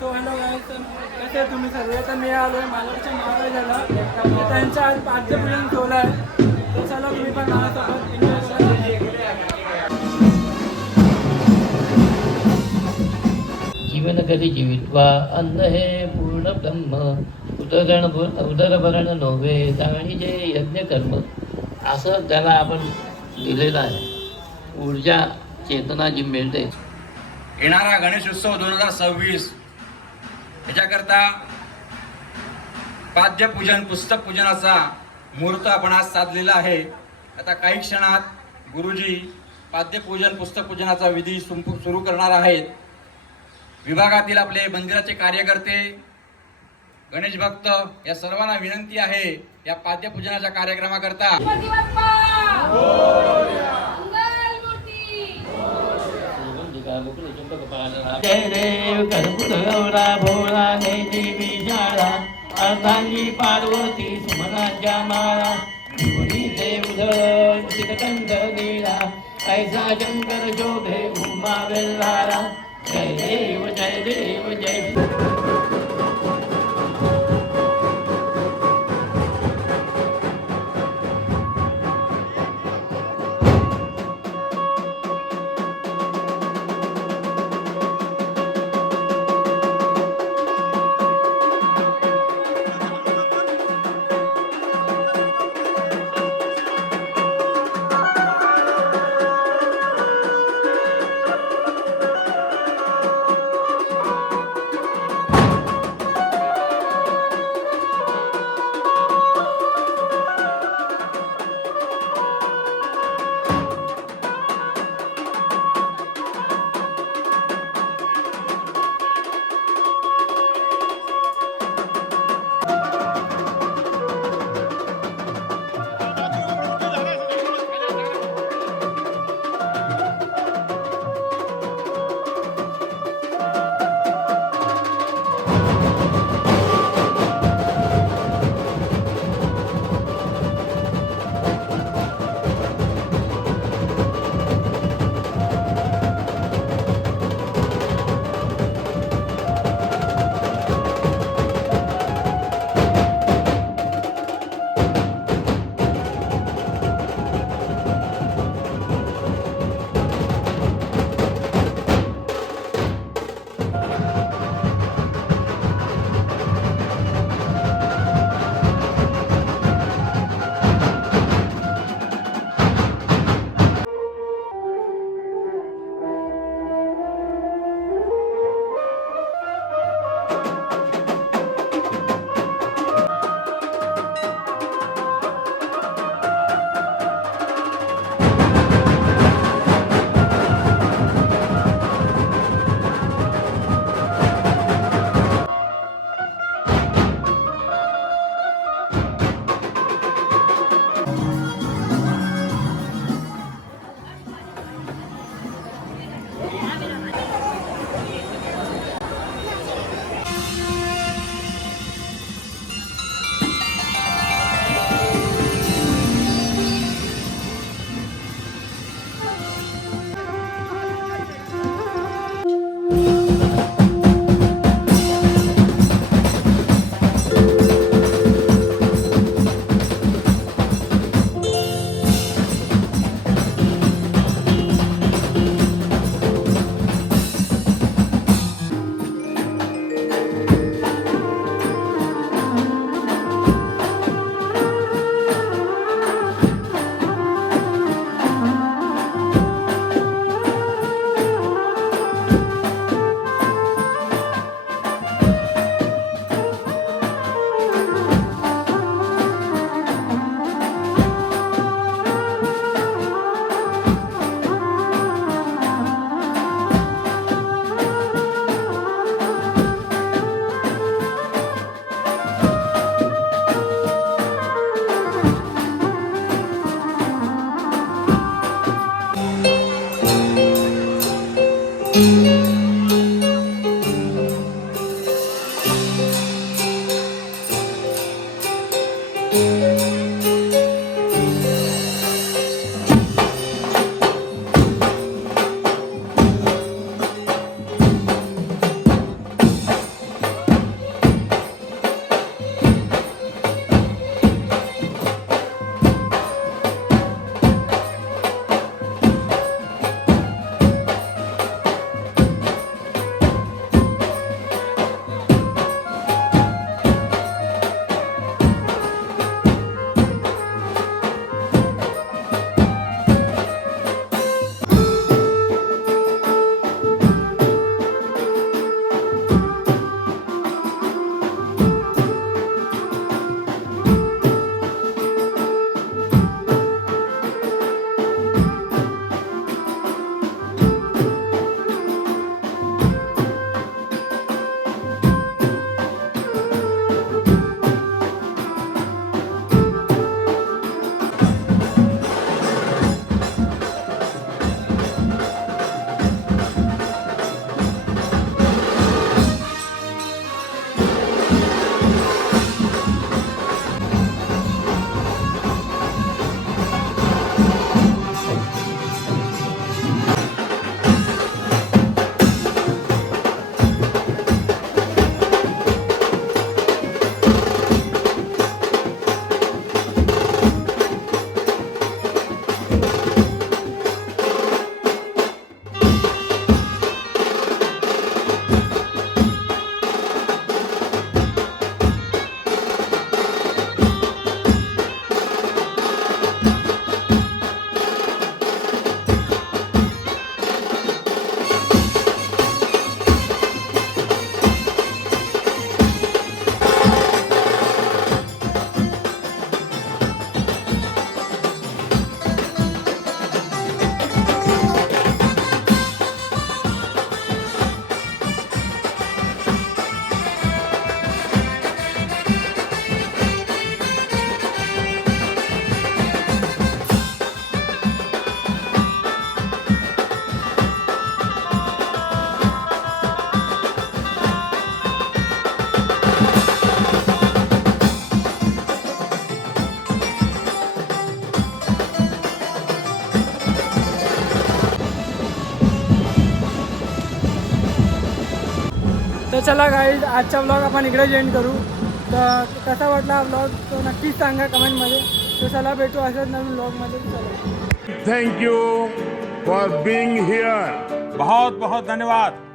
So hello guys, कसे तुम्ही सर्व? तर मी आलो आहे मालवणच्या महाराजाला. त्यांचा आज पाद्यपूजन ठेवलं आहे. तर चला तुम्ही पण माझ्यासोबत एन्जॉय करा. जीवन कधी जीवित्वा अन्न हे पूर्ण ब्रह्म उदरभरण नव्हे जाणीजे यज्ञ कर्म, असं त्याला आपण दिलेलं आहे. ऊर्जा चेतना जी मिळते. येणारा गणेशोत्सव 2026 याच्याकरता पाद्यपूजन पुस्तक पूजनाचा मुहूर्त आपण आज साधलेला आहे. आता काही क्षणात गुरुजी पाद्यपूजन पुस्तक पूजनाचा विधी सुरू करणार आहेत. विभागातील आपले मंदिराचे कार्यकर्ते, गणेश भक्त या सर्वांना विनंती आहे या पाद्यपूजनाच्या कार्यक्रमाकरता जय देव कर्पूर गौरा भोळा ने देवी शाळा अर्धांगी पार्वती सुमनाच्या माळा देव चितकंठ लीला ऐसा शंकर शोभे उमा वेल्हारा. जय देव जय देव जय. तर चला गाईज आजचा ब्लॉग आपण इकडे जॉईन करू. तर कसा वाटला हा ब्लॉग तो नक्कीच सांगा कमेंटमध्ये. तर चला भेटू असंच नवीन ब्लॉगमध्ये. चला Thank you for being here. बहुत बहुत धन्यवाद.